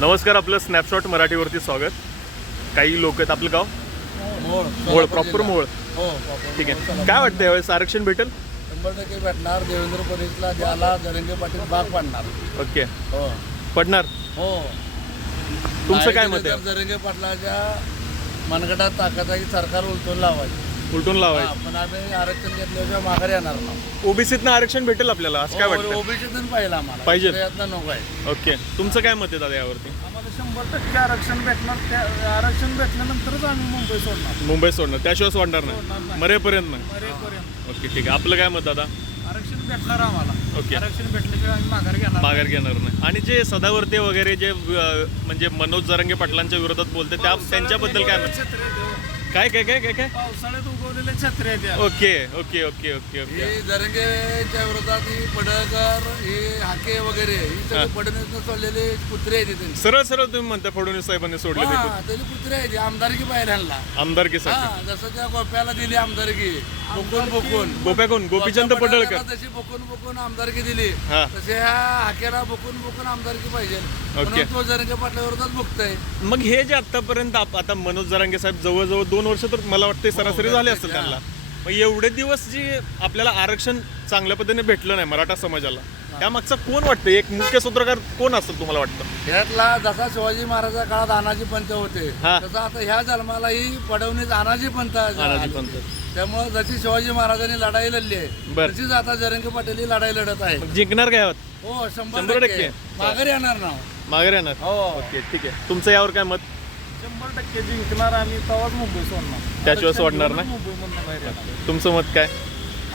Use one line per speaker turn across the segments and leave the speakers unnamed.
नमस्कार आपलं स्नॅपशॉट मराठीवरती स्वागत. काही लोक आहेत आपलं गाव?
मोळ
मोळ प्रॉपर मोळ
हो
ठीक. आहे. काय वाटतं यावेळेस? आरक्षण भेटेल?
शंभर टक्के भेटणार. देवेंद्र फडणवीसला द्याला जरंगे पाटील भाग पाडणार.
ओके.
हो.
पडणार?
हो.
तुमचं काय मत आहे?
पाटलाच्या मनगटात ताकद आहे की सरकार उलटून लावायचं.
उलटून
हा,
लावायचं.
पण आम्ही आरक्षण घेतल्याशिवाय माघारी येणार ना.
ओबीसीतनं आरक्षण भेटेल आपल्याला असं काय वाटतं?
ओबीसीतून पाहिलं आम्हाला.
पाहिजे.
त्यातनं नको आहे.
ओके. तुमचं काय मत आहे दादा यावरती?
आम्हाला शंभर टक्के आरक्षण भेटणार. त्या आरक्षण भेटल्यानंतरच आम्ही मुंबई सोडणार.
मुंबई सोडणार. त्याशिवाय सोडणार नाही.
सोडणार नाही.
मरेपर्यंत नाही.
मरेपर्यंत.
ओके ठीक आहे. आपलं काय मत दादा?
आरक्षण भेटणार आम्हाला.
ओके.
आरक्षण भेटल्याशिवाय आम्ही माघार घेणार
माघार घेणार नाही. आणि जे सदावर्ते वगैरे जे अं, म्हणजे मनोज जरंगे पाटलांच्या विरोधात बोलते त्या त्यांच्याबद्दल काय मत?
हो.
काय काय काय काय काय?
पावसाळ्यात उगवलेल्या छत्र्या आहेत या.
Okay okay okay okay okay.
ही जरंगेच्या विरोधात ही पडळकर ही हाके वगैरे ही सगळी फडणवीसनं सोडलेले कुत्रे आहेत त्यांची
सरळ सरळ तुम्ही म्हणता फडणवीस साहेबांनी सोडले ते
हा त्याची कुत्रे आहेत ही आमदारकी पाहिजे ह्यांना
आमदारकीसाठी.
हा जसं त्या गोप्याला दिली आमदारकी. बुकून बुकून.
गोप्या कोण? गोपीचंद
गोप्या
पडळकर.
पडळकरला जशी बुकून बुकून आमदारकी दिली
हा.
तसे ह्या हाकेला बुकून बुकून आमदारकी पाहिजे.
ओके.
म्हणून तो जरंगे पाटला विरोधात
मग हे जे आतापर्यंत आता मनोज जरांगे साहेब जवळजवळ दोन वर्ष तर मला वाटते सरासरी झाले असतील त्यांना मग एवढे दिवस जे आपल्याला आरक्षण चांगल्या पद्धतीने भेटलं नाही मराठा समाजाला त्यामागचा कोण वाटतं एक मुख्य सूत्रकार कोण असतं तुम्हाला वाटतं
ह्यातला जसा शिवाजी महाराजाच्या काळात अनाजी पंत होते
हा.
तसं आता ह्या जन्मालाही पडवणीच अनाजी पंत
अनाजी
आली.
पंत.
त्यामुळे जशी शिवाजी महाराजांनी लढाई लढली आहे
बर.
तशीच आता जरंगे पाटील ही लढाई लढत आहे
मग जिंकणार काय आहात?
हो
शंभर
शंभर
टक्के.
टक्के माघारी येणार ना
माघार येणार
हो
ओके ठीक आहे तुमचं यावर काय मत
शंभर टक्के जिंकणार आम्ही तेव्हाच मुंबई सोडणार.
त्याशिवाय
आरक्षण
सोडणार नाही?
मुंबईमधनं बाहेर येणार.
तुमचं मत काय?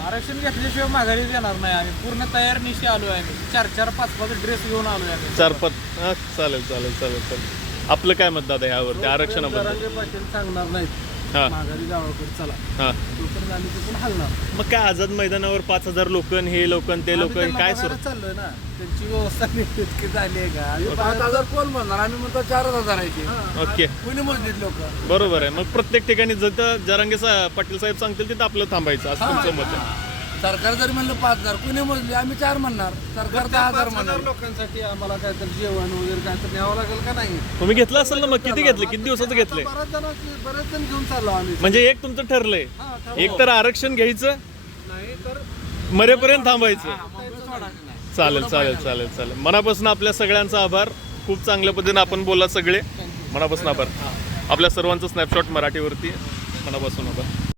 आरक्षण घेतल्याशिवाय माघारी येणार नाही आम्ही. पूर्ण तयार निशी आलोय आम्ही. चार चार पाच पाच ड्रेस घेऊन आलोय आम्ही.
चार पद हा, चालेल चालेल चालेल चालेल. आपलं काय मत दादा यावरती आरक्षणाबद्दल.
जरांगे पाटील सांगणार नाहीत.
हा.
माघारी गावाकडे चला.
हा.
तोपर्यंत आम्ही तिथून हलणार.
मग काय आझाद मैदानावर पाच हजार लोक हे लोक ते लोक
आम्ही त्यांना
काय
बघायला
सुरू?
चाललोय ना. त्यांची व्यवस्था नीट इतकी झाली आहे का? आम्ही
पाच हजार कोण म्हणणार? आम्ही म्हणतो चारच हजार आहे की
हा.
ओके.
कुणी मोजलीत लोक?
बरोबर आहे. मग प्रत्येक ठिकाणी जिथं जरांगे सा- पाटील साहेब सांगतील तिथं आपलं थांबायचं. असं तुमचं मत आहे.
सरकार जरी म्हणलं पाच हजार कुणी मोजली? आम्ही चार म्हणणार. सरकार दहा हजार म्हणणार.
लोकांसाठी आम्हाला काय तर जेवण वगैरे काय तर न्यावं लागेल का नाही?
तुम्ही घेतलं असेल ना मग किती घेतलं? किती दिवसाचं घेतलंय
बऱ्याच जणांची बरेच जण घेऊन चाललो आम्ही.
म्हणजे एक तुमचं ठरलंय.
हा, ठरवलं.
एक तर आरक्षण घ्यायचं
नाही तर
मरेपर्यंत थांबायचं. चालेल चालेल चालेल चालेल. मनापासून आपल्या सगळ्यांचा आभार. खूप चांगल्या पद्धतीने आपण बोलला सगळे. मनापासून आभार. आपल्या सर्वांचं स्नॅपशॉट मराठीवरती. मनापासून आभार.